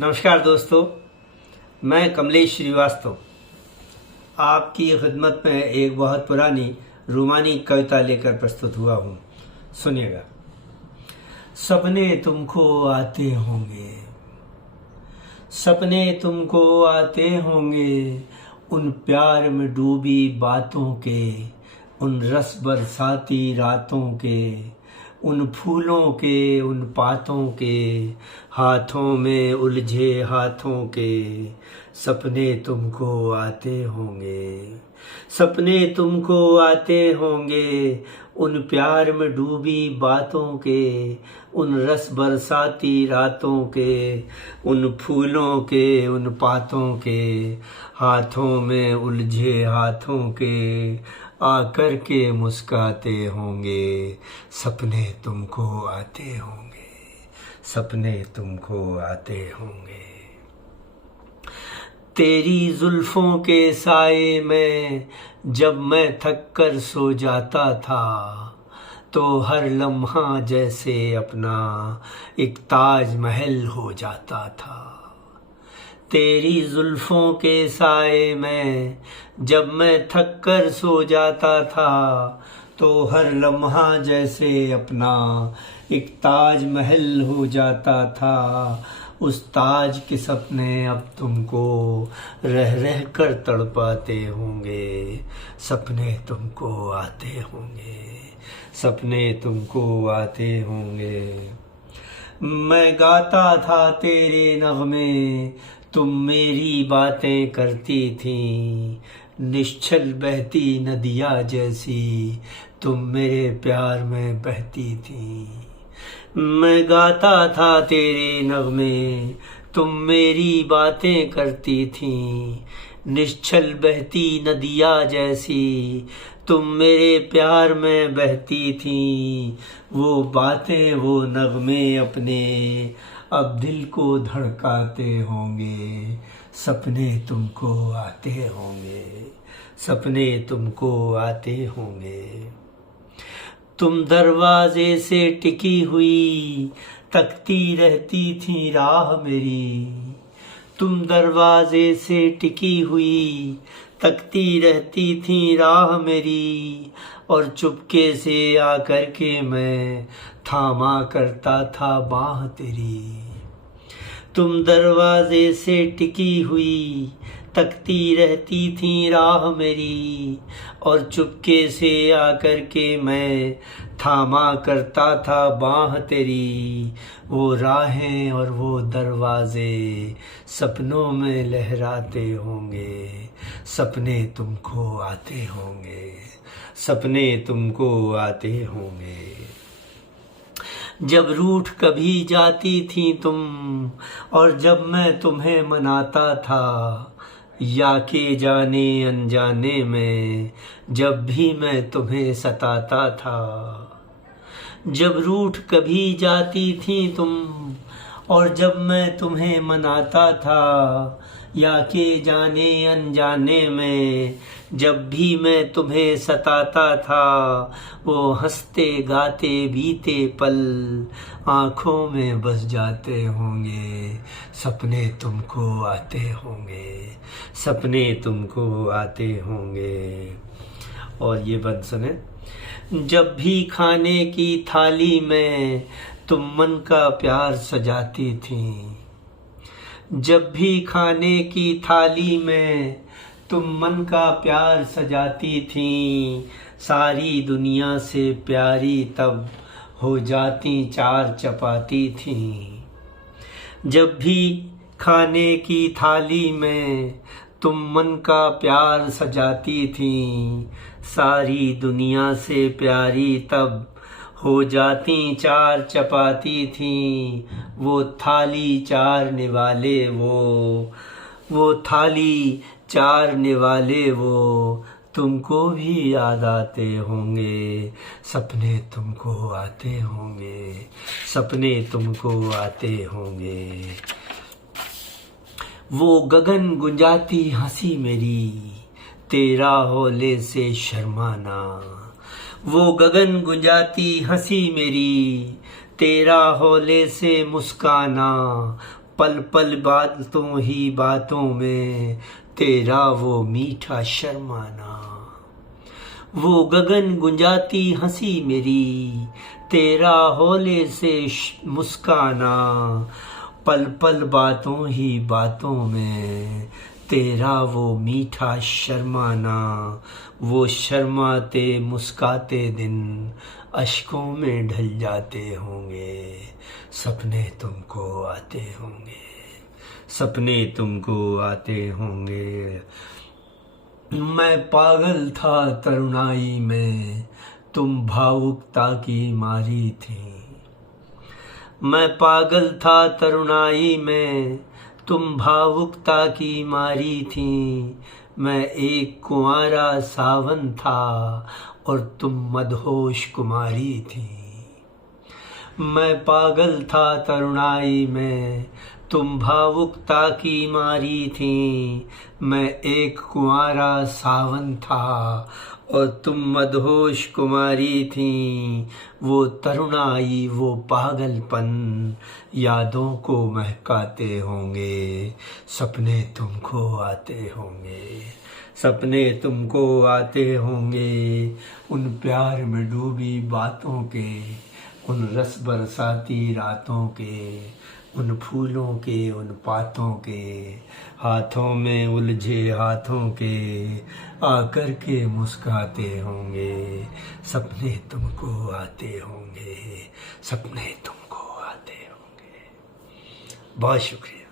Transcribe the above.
नमस्कार दोस्तों, मैं कमलेश श्रीवास्तव आपकी खिदमत में एक बहुत पुरानी रूमानी कविता लेकर प्रस्तुत हुआ हूँ। सुनिएगा। सपने तुमको आते होंगे, सपने तुमको आते होंगे, उन प्यार में डूबी बातों के, उन रस बरसाती रातों के, उन फूलों के, उन पातों के, हाथों में उलझे हाथों के। सपने तुमको आते होंगे, सपने तुमको आते होंगे, उन प्यार में डूबी बातों के, उन रस बरसाती रातों के, उन फूलों के, उन पातों के, हाथों में उलझे हाथों के, आकर के मुस्काते होंगे। सपने तुमको आते होंगे, सपने तुमको आते होंगे। तेरी जुल्फों के साए में जब मैं थक कर सो जाता था, तो हर लम्हा जैसे अपना एक ताज महल हो जाता था। तेरी जुल्फों के साए में जब मैं थक कर सो जाता था, तो हर लम्हा जैसे अपना एक ताज महल हो जाता था। उस ताज के सपने अब तुमको रह रह कर तड़पाते होंगे। सपने तुमको आते होंगे, सपने तुमको आते होंगे। मैं गाता था तेरे नगमे, तुम मेरी बातें करती थी, निश्चल बहती नदियाँ जैसी तुम मेरे प्यार में बहती थी। मैं गाता था तेरे नगमे, तुम मेरी बातें करती थी, निश्चल बहती नदियाँ जैसी तुम मेरे प्यार में बहती थी। वो बातें, वो नगमे अपने अब दिल को धड़काते होंगे। सपने तुमको आते होंगे, सपने तुमको आते होंगे। तुम दरवाजे से टिकी हुई तकती रहती थी राह मेरी, तुम दरवाजे से टिकी हुई तकती रहती थी राह मेरी, और चुपके से आकर के मैं थामा करता था बाह तेरी। तुम दरवाजे से टिकी हुई तकती रहती थी राह मेरी, और चुपके से आकर के मैं थामा करता था बाह तेरी। वो राहें और वो दरवाजे सपनों में लहराते होंगे। सपने तुमको आते होंगे, सपने तुमको आते होंगे। जब रूठ कभी जाती थी तुम, और जब मैं तुम्हें मनाता था, या के जाने अनजाने में जब भी मैं तुम्हें सताता था। जब रूठ कभी जाती थी तुम, और जब मैं तुम्हें मनाता था, या के जाने अनजाने में जब भी मैं तुम्हें सताता था। वो हंसते गाते बीते पल आँखों में बस जाते होंगे। सपने तुमको आते होंगे, सपने तुमको आते होंगे। और ये बंद सुने। जब भी खाने की थाली में तुम मन का प्यार सजाती थी, जब भी खाने की थाली में तुम मन का प्यार सजाती थी, सारी दुनिया से प्यारी तब हो जाती चार चपाती थी। जब भी खाने की थाली में तुम मन का प्यार सजाती थी, सारी दुनिया से प्यारी तब हो जाती चार चपाती थी। वो थाली चारने वाले वो थाली चारने वाले वो तुमको भी याद आते होंगे। सपने तुमको आते होंगे, सपने तुमको आते होंगे। वो गगन गुंजाती हंसी मेरी, तेरा होले से शर्माना। वो गगन गुंजाती हंसी मेरी, तेरा होले से मुस्काना। पल पल बातों ही बातों में तेरा वो मीठा शर्माना, वो गगन गुंजाती हंसी मेरी तेरा हौले से मुस्काना, पल पल बातों ही बातों में तेरा वो मीठा शर्माना, वो शर्माते मुस्काते दिन अश्कों में ढल जाते होंगे, सपने तुमको आते होंगे, सपने तुमको आते होंगे। मैं पागल था तरुणाई में, तुम भावुकता की मारी थी। मैं पागल था तरुणाई में, तुम भावुकता की मारी थी। मैं एक कुंवारा सावन था और तुम मदहोश कुमारी थी। मैं पागल था तरुणाई में, तुम भावुकता की मारी थी। मैं एक कुंवारा सावन था और तुम मदहोश कुमारी थी। वो तरुणाई वो पागलपन यादों को महकाते होंगे, सपने तुमको आते होंगे, सपने तुमको आते होंगे। उन प्यार में डूबी बातों के, उन रस बरसाती रातों के, उन फूलों के उन पातों के, हाथों में उलझे हाथों के आकर के मुस्काते होंगे, सपने तुमको आते होंगे, सपने तुमको आते होंगे। बहुत शुक्रिया।